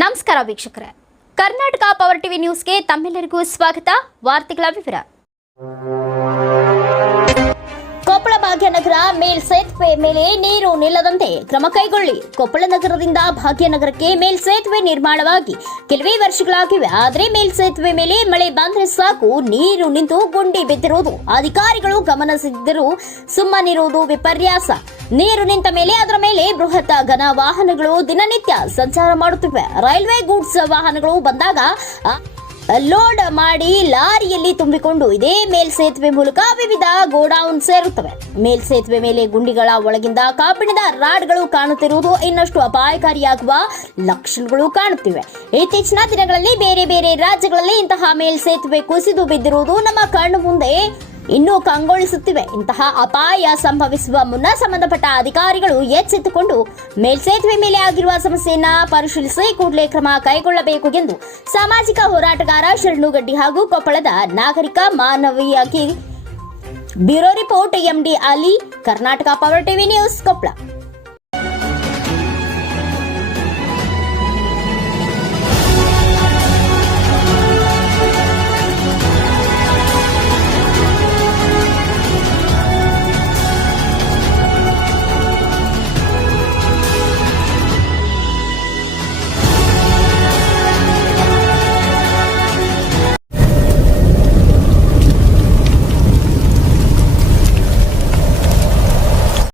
ನಮಸ್ಕಾರ ವೀಕ್ಷಕರೇ, Karnataka power TV ನ್ಯೂಸ್ಗೆ ತಮ್ಮೆಲ್ಲರಿಗೂ ಸ್ವಾಗತ. ವಾರ್ತೆಗಳ ವಿವರ. ಕೊಪ್ಪಳ ಭಾಗ್ಯನಗರ ಮೇಲ್ಸೇತುವೆ ಮೇಲೆ ನೀರು ನಿಲ್ಲದಂತೆ ಕ್ರಮ ಕೈಗೊಳ್ಳಿ. ಕೊಪ್ಪಳ ನಗರದಿಂದ ಭಾಗ್ಯನಗರಕ್ಕೆ ಮೇಲ್ಸೇತುವೆ ನಿರ್ಮಾಣವಾಗಿ ಕೆಲವೇ ವರ್ಷಗಳಾಗಿವೆ. ಆದರೆ ಮೇಲ್ಸೇತುವೆ ಮೇಲೆ ಮಳೆ ಬಂದರೆ ಸಾಕು ನೀರು ನಿಂತು ಗುಂಡಿ ಬಿದ್ದಿರುವುದು ಅಧಿಕಾರಿಗಳು ಗಮನಿಸಿದ್ದರೂ ಸುಮ್ಮನಿರುವುದು ವಿಪರ್ಯಾಸ. ನೀರು ನಿಂತ ಮೇಲೆ ಅದರ ಮೇಲೆ ಬೃಹತ್ ಘನ ವಾಹನಗಳು ದಿನನಿತ್ಯ ಸಂಚಾರ ಮಾಡುತ್ತಿವೆ. ರೈಲ್ವೆ ಗೂಡ್ಸ್ ವಾಹನಗಳು ಬಂದಾಗ ಲೋಡ್ ಮಾಡಿ ಲಾರಿಯಲ್ಲಿ ತುಂಬಿಕೊಂಡು ಇದೇ ಮೇಲ್ಸೇತುವೆ ಮೂಲಕ ವಿವಿಧ ಗೋಡೌನ್ ಸೇರುತ್ತವೆ. ಮೇಲ್ಸೇತುವೆ ಮೇಲೆ ಗುಂಡಿಗಳ ಒಳಗಿಂದ ಕಬ್ಬಿಣದ ರಾಡ್ಗಳು ಕಾಣುತ್ತಿರುವುದು ಇನ್ನಷ್ಟು ಅಪಾಯಕಾರಿಯಾಗುವ ಲಕ್ಷಣಗಳು ಕಾಣುತ್ತಿವೆ. ಇತ್ತೀಚಿನ ದಿನಗಳಲ್ಲಿ ಬೇರೆ ಬೇರೆ ರಾಜ್ಯಗಳಲ್ಲಿ ಇಂತಹ ಮೇಲ್ಸೇತುವೆ ಕುಸಿದು ಬಿದ್ದಿರುವುದು ನಮ್ಮ ಕಣ್ಣು ಮುಂದೆ ಇನ್ನೂ ಕಂಗೊಳಿಸುತ್ತಿವೆ. ಇಂತಹ ಅಪಾಯ ಸಂಭವಿಸುವ ಮುನ್ನ ಸಂಬಂಧಪಟ್ಟ ಅಧಿಕಾರಿಗಳು ಎಚ್ಚೆತ್ತುಕೊಂಡು ಮೇಲ್ಸೇತುವೆ ಮೇಲೆ ಆಗಿರುವ ಸಮಸ್ಯೆಯನ್ನ ಪರಿಶೀಲಿಸಿ ಕೂಡಲೇ ಕ್ರಮ ಕೈಗೊಳ್ಳಬೇಕು ಎಂದು ಸಾಮಾಜಿಕ ಹೋರಾಟಗಾರ ಶರಣುಗಡ್ಡಿ ಹಾಗೂ ಕೊಪ್ಪಳದ ನಾಗರಿಕ ಮಾನವೀಯ bureau report MD Ali, Karnataka power TV news, Koppal.